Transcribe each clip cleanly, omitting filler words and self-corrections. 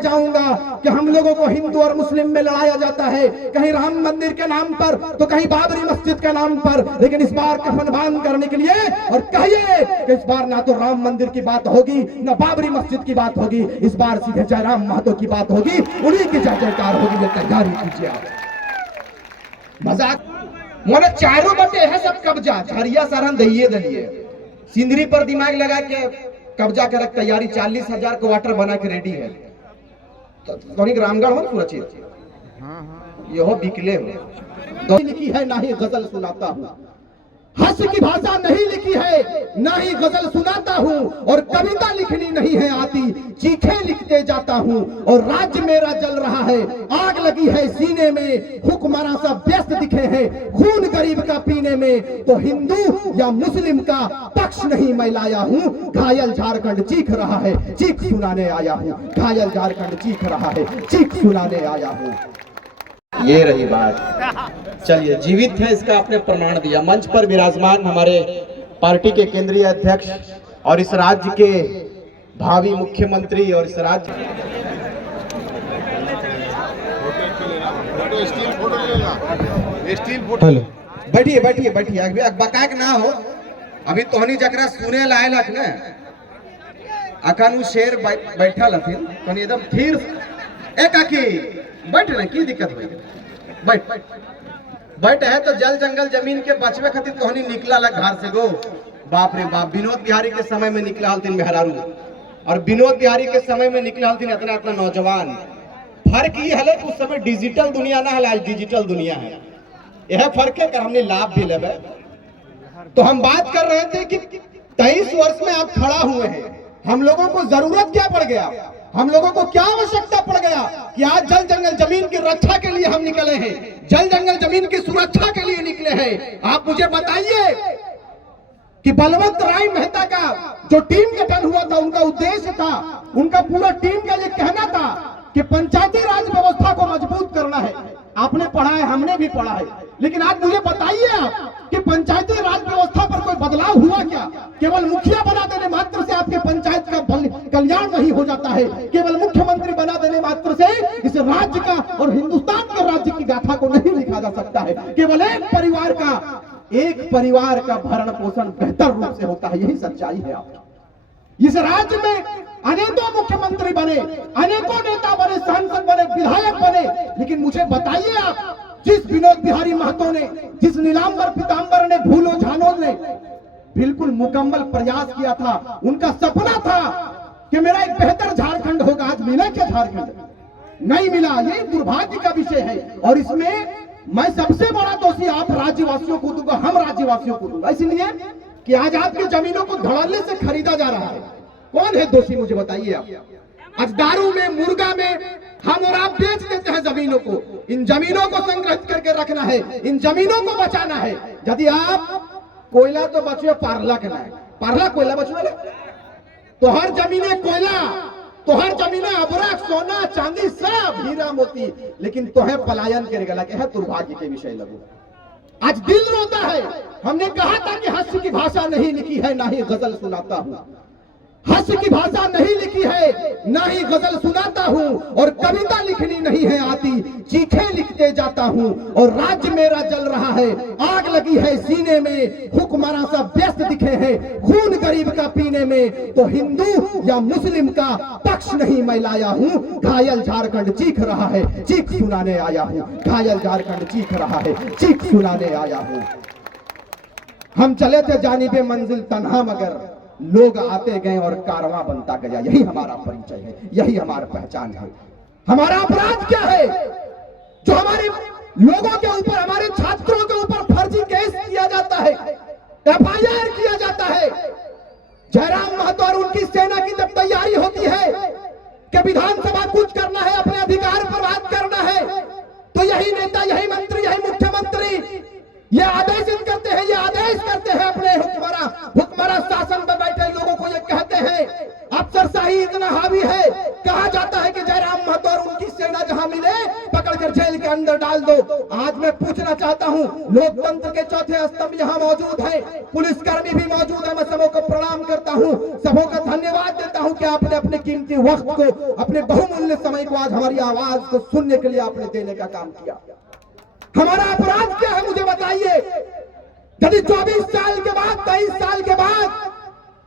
जाऊंगा कि हम लोगों को हिंदू और मुस्लिम में लड़ाया जाता है, कहीं राम मंदिर के नाम पर तो कहीं बाबरी मस्जिद के नाम पर, लेकिन इस बार कफन बांध करने के लिए और कहिए कि इस बार ना तो राम मंदिर की बात होगी ना बाबरी मस्जिद की बात होगी, इस बार सीधे जयराम महतो की बात होगी, उन्हीं की जय जयकार होगी। ये तैयारी कीजिए आप। मजाक मोने चारों बटे है सब कब्जा झरिया सरहन दहिए दलिए सिंदरी पर दिमाग लगा के कब्जा कर तैयारी 40,000 क्वार्टर बना के रेडी है। तो रामगढ़ हो सुरक्षित यहो बिकले हो लिखी है ना ही गजल सुनाता हूँ, हास्य की भाषा नहीं लिखी है ना ही गजल सुनाता हूँ, और कविता लिखनी नहीं है आती, चीखे लिखते जाता हूँ, और राज्य मेरा जल रहा है, आग लगी है सीने में, हुक्मरान सब व्यस्त दिखे हैं खून गरीब का पीने में, तो हिंदू या मुस्लिम का पक्ष नहीं मैं लाया हूँ, घायल झारखंड चीख रहा है, चीख सुनाने आया हूँ, घायल झारखंड चीख रहा है, चीख सुनाने आया हूँ। ये रही बात। चलिए, जीवित है इसका आपने प्रमाण दिया। मंच पर विराजमान हमारे पार्टी के केंद्रीय अध्यक्ष और इस राज्य के भावी मुख्यमंत्री और इस राज्य हेलो बैठिए बैठिए बैठिए, अभी बकाक ना हो, अभी तोहनी जकरा सुने लायक न अखन शेर बैठल हथिन तनी एकदम थिर एक आखी बैठ ना की दिक्कत हुई बैठ बैठ है तो जल जंगल जमीन के बचवे खातिर तोहनी निकला लग घर से गो। बाप रे बाप, विनोद बिहारी के समय में निकला हलथिन मेहरारू और विनोद बिहारी के समय में निकला हलथिन इतना इतना नौजवान। फर्क ये है उस समय डिजिटल दुनिया ना है, आज डिजिटल दुनिया है। यह फर्क है कर हमने लाभ भी लेवे। तो हम बात कर रहे थे कि 23 वर्ष में आप खड़ा हुए हैं, हम लोगों को जरूरत क्या पड़ गया, हम लोगों को क्या आवश्यकता पड़ गया कि आज जल जंगल जमीन की रक्षा के लिए हम निकले हैं, जल जंगल जमीन की सुरक्षा के लिए निकले हैं। आप मुझे बताइए कि बलवंत राय मेहता का जो टीम गठन हुआ था, उनका उद्देश्य था, उनका पूरा टीम का ये कहना था कि पंचायती राज व्यवस्था को मजबूत करना है। आपने पढ़ा है, हमने भी पढ़ा है, लेकिन आज मुझे बताइए आप कि पंचायती राज व्यवस्था पर कोई बदलाव हुआ क्या? केवल मुखिया बना देने मात्र से आपके पंचायत का कल्याण नहीं हो जाता है, केवल मुख्यमंत्री बना देने मात्र से इस राज्य का और हिंदुस्तान के राज्य की गाथा को नहीं लिखा जा सकता है। केवल एक परिवार का भरण पोषण बेहतर रूप से होता है, यही सच्चाई है। आप इस राज्य में अनेकों मुख्यमंत्री बने, अनेकों नेता बने, सांसद बने, विधायक बने, लेकिन मुझे बताइए आप, जिस विनोद बिहारी महतो ने, जिस नीलांबर पीतांबर ने, भूलो झानो ने बिल्कुल मुकम्मल प्रयास किया था, उनका सपना था कि मेरा एक बेहतर झारखंड होगा, आज मिला क्या झारखंड? नहीं मिला। ये दुर्भाग्य का विषय है और इसमें मैं सबसे बड़ा दोषी आप राज्यवासियों को दूंगा, हम राज्यवासियों को दूंगा, इसलिए कि आज आपकी जमीनों को धड़ल्ले से खरीदा जा रहा है। कौन है दोषी मुझे बताइए आप? आज दारू में, मुर्गा में हम और आप बेच देते हैं जमीनों को। इन जमीनों को संग्रहित करके रखना है, इन जमीनों को बचाना है। यदि आप कोयला तो बचवे पारला के ना, पारला कोयला बचवे तो हर जमीने कोयला, तो हर जमीने अबरक, सोना चांदी सब हीरा मोती, लेकिन तोहे पलायन करेगा लगे है, दुर्भाग्य के विषय लगो। आज दिल रोता है। हमने कहा था कि हास्य की भाषा नहीं लिखी है ना ही गजल सुनाता हूँ, हास्य की भाषा नहीं लिखी है ना ही गजल सुनाता हूँ, और कविता लिखनी नहीं है आती, चीखे लिखते जाता हूँ, और राज्य मेरा जल रहा है, आग लगी है सीने में, हुक्मरान सब व्यस्त दिखे हैं खून गरीब का पीने में, तो हिंदू या मुस्लिम का पक्ष नहीं मैं लाया हूँ, घायल झारखंड चीख रहा है, चीख सुनाने आया हूँ, घायल झारखंड चीख रहा है, चीख सुनाने आया हूँ। हम चले थे जानिबे मंजिल तन्हा, मगर लोग आते गए और कारवां बनता गया। यही हमारा परिचय है, यही हमारी पहचान है। हमारा अपराध क्या है जो हमारे लोगों के ऊपर, हमारे छात्रों के ऊपर फर्जी केस किया जाता है, FIR किया जाता है? जयराम महतो और उनकी सेना की जब तैयारी होती है कि विधानसभा कुछ करना है, अपने अधिकार पर बात करना है, तो यही नेता, यही मंत्री, यही मुख्यमंत्री ये आदेशित करते हैं, ये आदेश करते हैं अपने हुक्मरान शासन में बैठे लोगों को, ये कहते हैं अफसरशाही इतना हावी है, कहा जाता है कि जयराम महतो और उनकी सेना जहां मिले पकड़कर जेल के अंदर डाल दो। आज मैं पूछना चाहता हूं, लोकतंत्र के चौथे स्तंभ यहाँ मौजूद है, पुलिसकर्मी भी मौजूद है, मैं सबों को प्रणाम करता हूं, सबों का धन्यवाद देता हूं कि आपने अपने कीमती वक्त को, अपने बहुमूल्य समय को आज हमारी आवाज को सुनने के लिए आपने देने का काम किया। हमारा अपराध क्या है मुझे बताइए? यदि 24 साल के बाद, 23 साल के बाद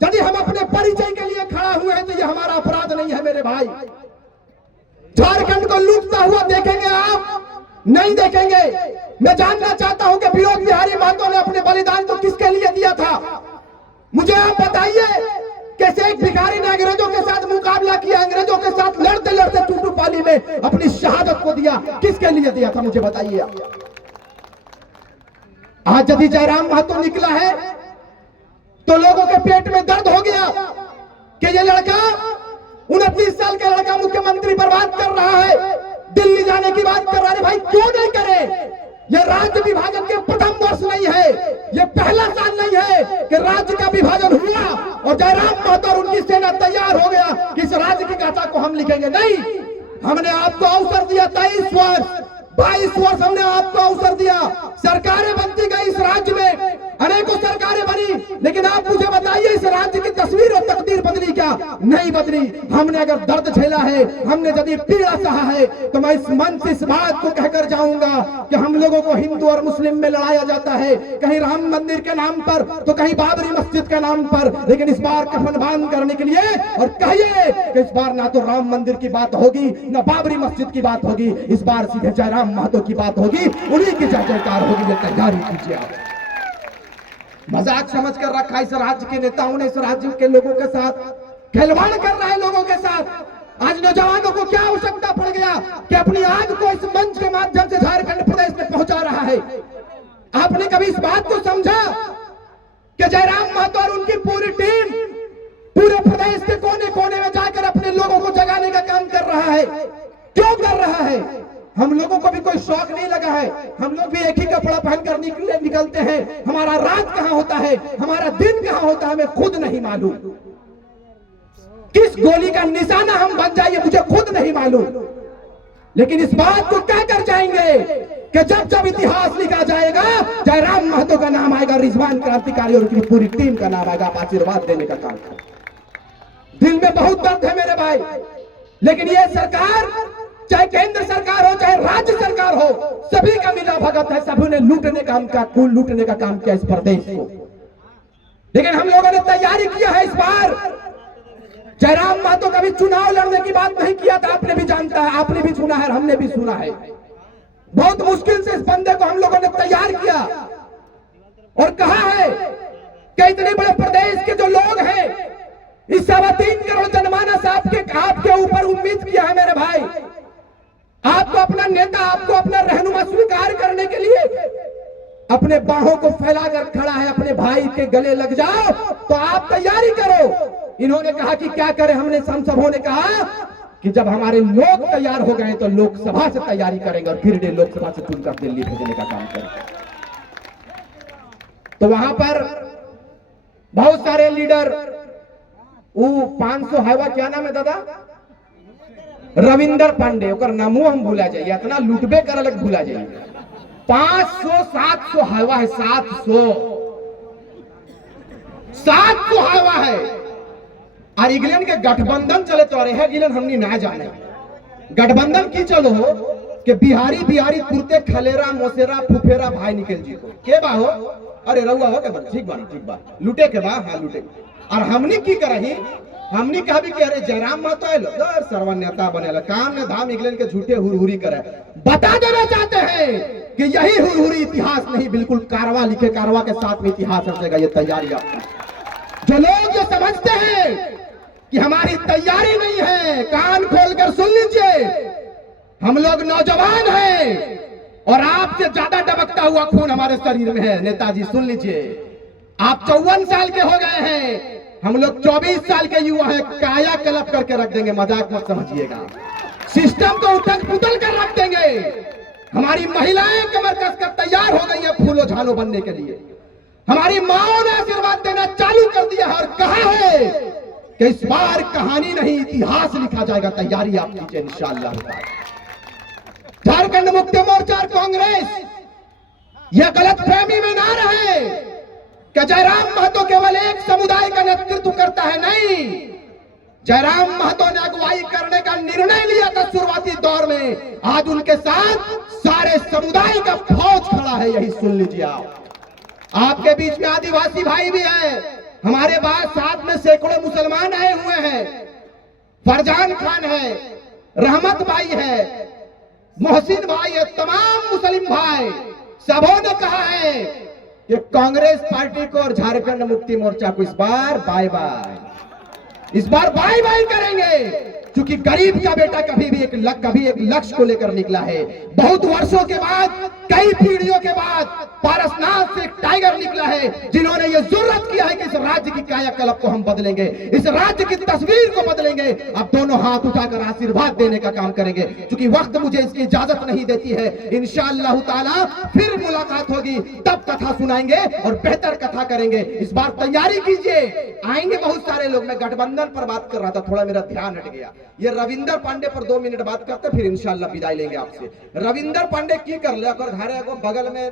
यदि हम अपने परिचय के लिए खड़ा हुए हैं तो यह हमारा अपराध नहीं है मेरे भाई। झारखंड को लूटता हुआ देखेंगे आप? नहीं देखेंगे। मैं जानना चाहता हूं कि विनोद बिहारी महतो ने अपने बलिदान को किसके लिए दिया था? मुझे आप बताइए। कैसे एक भिखारी ने अंग्रेजों के साथ मुकाबला किया, अंग्रेजों के साथ लड़ते लड़ते टूटूपाली में अपनी शहादत को दिया, किसके लिए दिया था मुझे बताइए। आज यदि जयराम महतो निकला है तो लोगों के पेट में दर्द हो गया कि ये लड़का, 29 साल का लड़का मुख्यमंत्री पर बात कर रहा है, दिल्ली जाने की बात कर रहा है। भाई क्यों नहीं करे? ये राज्य विभाजन के प्रथम वर्ष नहीं है, ये पहला साल नहीं है कि राज्य का विभाजन हुआ और जयराम महतो और उनकी सेना तैयार हो गया कि इस राज्य की गाथा को हम लिखेंगे। नहीं, हमने आपको अवसर दिया 23 वर्ष, 22 वर्ष हमने आपको अवसर दिया। सरकारें बनती गई इस राज्य में, अनेकों सरकारें बनी, लेकिन आप मुझे बताइए इस राज्य की तस्वीर और तकदीर बदली क्या? नहीं बदली। हमने अगर दर्द झेला है, हमने यदि पीड़ा सहा है, तो मैं इस मंच से इस बात को कहकर जाऊंगा कि हम लोगों को हिंदू और मुस्लिम में लड़ाया जाता है, कहीं राम मंदिर के नाम पर तो कहीं बाबरी मस्जिद के नाम पर, लेकिन इस बार कफन बांध करने के लिए और कहिए कि इस बार ना तो राम मंदिर की बात होगी ना बाबरी मस्जिद की बात होगी, इस बार सीधे जयराम महतो की बात होगी, उन्हीं की जय जयकार होगी। ये तैयारी कीजिए आप। मजाक समझ कर रखा इस राज्य के नेताओं ने, इस राज्य के लोगों के साथ खिलवाड़ कर रहा है लोगों के साथ। आज नौजवानों को क्या आवश्यकता पड़ गया कि अपनी आग को इस मंच के माध्यम से झारखंड प्रदेश में पहुंचा रहा है। आपने कभी इस बात को समझा कि जयराम महतो और उनकी पूरी टीम पूरे प्रदेश के कोने कोने में जाकर अपने लोगों को जगाने का काम कर रहा है? क्यों कर रहा है? हम लोगों को भी कोई शौक नहीं लगा है, हम लोग भी एक ही कपड़ा पहनकर निकलते हैं। हमारा रात कहां होता है, हमारा दिन कहां होता है, हमें खुद नहीं मालूम। किस गोली का निशाना हम बन जाएंगे मुझे खुद नहीं मालूम। लेकिन इस बात को कह कर जाएंगे कि जब जब इतिहास लिखा जाएगा जयराम महतो का नाम आएगा, रिजवान क्रांतिकारी और उनकी पूरी टीम का नाम आएगा। आप आशीर्वाद देने का काम करें। दिल में बहुत दर्द है मेरे भाई, लेकिन ये सरकार, चाहे केंद्र सरकार हो चाहे राज्य सरकार हो, सभी का मिला भगत है, सभी ने लूटने का काम किया इस प्रदेश को। लेकिन हम लोगों ने तैयारी किया है। इस बार जयराम महतो कभी चुनाव लड़ने की बात नहीं किया था, आपने भी जानता है, आपने भी सुना है, हमने भी सुना है। बहुत मुश्किल से इस बंदे को हम लोगों ने तैयार किया और कहा है कि इतने बड़े प्रदेश के जो लोग हैं, इस 3.25 करोड़ जनमानस आपके ऊपर उम्मीद किया है मेरे भाई। आपको अपना नेता, आपको अपना रहनुमा स्वीकार करने के लिए अपने बाहों को फैलाकर खड़ा है। अपने भाई के गले लग जाओ तो आप तैयारी करो। इन्होंने कहा कि क्या करें, हम सबों ने कहा कि जब हमारे लोग तैयार हो गए तो लोकसभा से तैयारी करेंगे और फिर लोकसभा से चुनकर दिल्ली भेजने का काम करेंगे। तो वहां पर बहुत सारे लीडर, वो 500 हैवा, क्या नाम है दादा, रविंदर पांडे, ओकर नामो हम भूला जाइए, इतना लुटबे कर अलग भूला जाइए। 500 700 हैवा है, 700 हैवा है। और इंग्लैंड के गठबंधन चले तो रहे गिलन हमनी ना जाने गठबंधन की चलो हो कि बिहारी तुरते खलेरा मोसेरा फुफेरा भाई निकल जी को के बा हो, अरे रहुआ हो के ठीक बा लूटे के बा, हाँ लूटे। और हमने की करही, हमने कहा भी कि अरे जयराम महतो आए सर्व नेता बने काम ने धाम इंग्लैंड के झूठे हुरहुरी करे। बता देना चाहते हैं कि यही हुरहुरी इतिहास नहीं, बिल्कुल कारवा लिखे, कारवा के साथ में इतिहास रचेगा। ये तैयारी जो लोग जो समझते हैं कि हमारी तैयारी नहीं है, कान खोलकर सुन लीजिए। हम लोग नौजवान हैं और आपसे ज्यादा दबकता हुआ खून हमारे शरीर में है। नेताजी सुन लीजिए, आप 54 साल के हो गए हैं, हम लोग 24 साल के युवा हैं। काया कलप करके रख देंगे, मजाक मत समझिएगा। सिस्टम को उथल पुथल कर रख देंगे। हमारी महिलाएं कमर कसकर तैयार हो गई है फूलो झालो बनने के लिए। हमारी माओ ने आशीर्वाद देना चालू कर दिया है और कहा है कि इस बार कहानी नहीं इतिहास लिखा जाएगा। तैयारी आप कीजिए इंशाअल्लाह। झारखंड मुक्ति मोर्चा और कांग्रेस यह गलत फहमी में ना रहे कि जयराम महतो केवल एक समुदाय का नेतृत्व करता है। नहीं, जयराम महतो ने अगुवाई करने का निर्णय लिया था शुरुआती दौर में। आज उनके साथ सारे समुदाय का फौज खड़ा है, यही सुन लीजिए आप। आपके बीच में आदिवासी भाई भी हैं, हमारे पास साथ में सैकड़ों मुसलमान आए हुए हैं। फरजान खान है, रहमत भाई है, मोहसिन भाई है, तमाम मुस्लिम भाई सबों ने कहा है कि कांग्रेस पार्टी को और झारखंड मुक्ति मोर्चा को इस बार बाय बाय, इस बार बाय बाय करेंगे। क्योंकि गरीब का बेटा कभी एक लक्ष्य को लेकर निकला है। बहुत वर्षों के बाद, कई पीढ़ियों के बाद पारसनाथ से एक टाइगर निकला है, जिन्होंने ये जुर्रत किया है कि इस राज्य की कायाकल्प को हम बदलेंगे, इस राज्य की तस्वीर को बदलेंगे। अब दोनों हाथ उठाकर आशीर्वाद देने का काम करेंगे। क्योंकि वक्त मुझे इसकी इजाजत नहीं देती है। इंशाअल्लाह ताला फिर मुलाकात होगी, तब कथा सुनाएंगे और बेहतर कथा करेंगे। इस बार तैयारी कीजिए, आएंगे बहुत सारे लोग। मैं गठबंधन पर बात कर रहा था, थोड़ा मेरा ध्यान हट गया। ये रविंदर पांडे पर 2 मिनट बात करते, फिर इंशाअल्लाह विदाई लेंगे आपसे। रविंदर पांडे की कर ले, अगर घरे को बगल में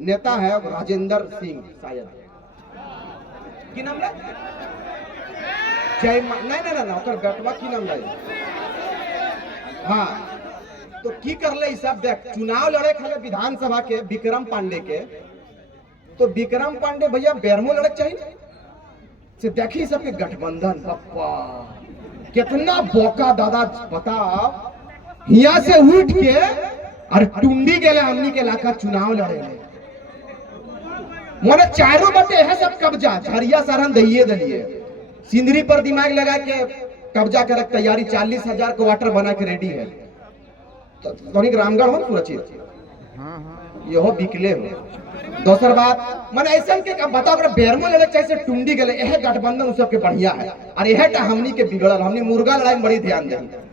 नेता है राजेंद्र सिंह, शायद की नाम है, जय नहीं ओकर बेटवा की नाम है, हाँ, तो की कर ले सब देख। चुनाव लड़े खाले विधानसभा के विक्रम पांडे के, तो विक्रम पांडे भैया बेरमो लड़क चाहिए से देखी सबके गठबंधन। पप्पा कितना बोका दादा बताओ, यहाँ से उठ के और टुंडी के लिए हमनी के इलाका चुनाव लड़े मोने चारों बटे है सब कब्जा। झरिया सरहन दहिए दलिए सिंदरी पर दिमाग लगा के कब्जा कर तैयारी। 40,000 क्वार्टर बना के रेडी है। तो रामगढ़ हो सुरक्षित, ये हो बिकले हो। दोसर बात मन ऐसा के बताओ बेरमो लड़क चाहिए टुंडी गले, यह गठबंधन सबके बढ़िया है। और यह हमनी के बिगड़ल, हमनी मुर्गा लड़ाई में बड़ी ध्यान देंगे।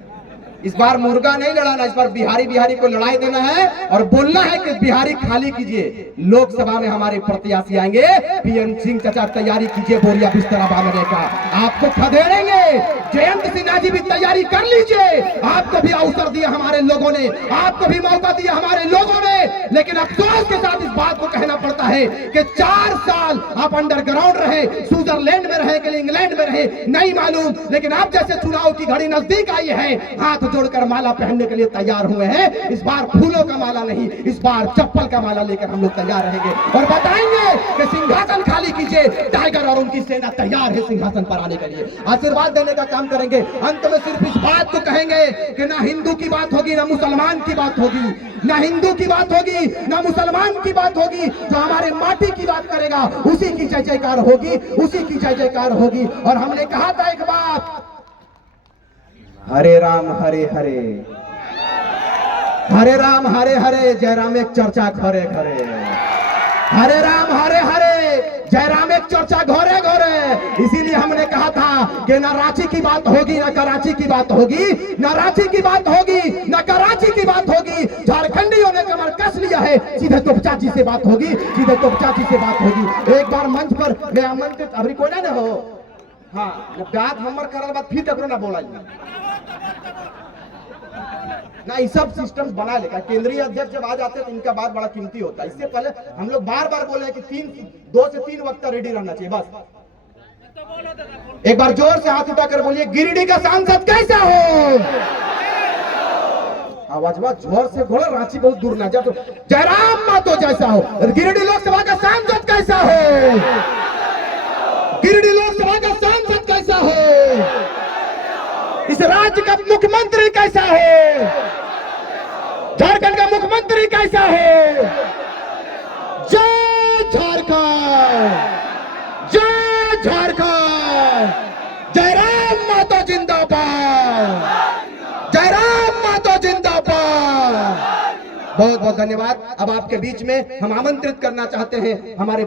इस बार मुर्गा नहीं लड़ाना, इस बार बिहारी को लड़ाई देना है और बोलना है कि बिहारी खाली कीजिए। लोकसभा में हमारे प्रत्याशी आएंगे, पीएन सिंह चाचा तैयारी कीजिए बोरिया बिस्तरा बांधने का, आपको खदेड़ेंगे। जयंत सिन्हा जी भी तैयारी कर लीजिए, आपको भी अवसर दिया हमारे लोगों ने, आपको भी मौका दिया हमारे लोगों ने। लेकिन अफसोस के साथ इस बात को कहना पड़ता है कि 4 साल आप अंडरग्राउंड रहे, स्विट्जरलैंड में रहे कि इंग्लैंड में रहे नहीं मालूम, लेकिन अब जैसे चुनाव की घड़ी नजदीक आई है, हाथ जोड़कर माला पहनने के लिए तैयार हुए हैं। इस बार फूलों का माला नहीं, इस बार चप्पल का माला लेकर हम लोग तैयार रहेंगे और बताएंगे कि सिंहासन खाली कीजिए। टाइगर और उनकी सेना तैयार है सिंहासन पर आने के लिए, आशीर्वाद देने का काम करेंगे। अंत में सिर्फ इस बात को कहेंगे कि ना हिंदू की बात होगी, ना मुसलमान की बात होगी, ना हिंदू की बात होगी, ना मुसलमान की बात होगी। जो हमारे माटी की बात करेगा उसी की जय जयकार होगी, उसी की जय जयकार होगी। और हमने कहा था एक बात, हरे राम हरे हरे, हरे राम हरे हरे, जय राम एक चर्चा घरे घरे, हरे राम हरे हरे, जय राम एक चर्चा घरे घरे। इसीलिए हमने कहा था कि ना रांची की बात होगी, ना कराची की बात होगी, ना रांची की बात होगी, ना कराची की बात होगी। झारखंडियों ने कमर कस लिया है, सीधे तोपचा जी से बात होगी, सीधे तोपचा जी से बात होगी। एक बार मंच पर मैं आमंत्रित अभी कोई ना हो, हाँ बात हमर करल बात फिर तक ना बोला ना, ये सब सिस्टम बना लेगा। केंद्रीय अध्यक्ष जब आ जाते हैं तो इनका बात बड़ा कीमती होता है। इससे पहले हम लोग बार बार बोले कि 2 से 3 वक्त रेडी रहना चाहिए बस। एक बार जोर से हाथ उठाकर बोलिए, गिरिडीह का सांसद कैसा हो? आवाज जोर से बोलो, रांची बहुत दूर ना जाओ। जयराम महतो जैसा हो। गिरिडीह लोकसभा का सांसद कैसा हो? गिरिडीह लोकसभा का सांसद कैसा हो? इस राज्य का मुख्यमंत्री कैसा है? झारखंड का मुख्यमंत्री कैसा है? जय झारखंड, जय झारखंड, जय राम महतो जिंदाबाद, जय राम महतो जिंदाबाद। बहुत बहुत धन्यवाद। अब आपके बीच में हम आमंत्रित करना चाहते हैं हमारे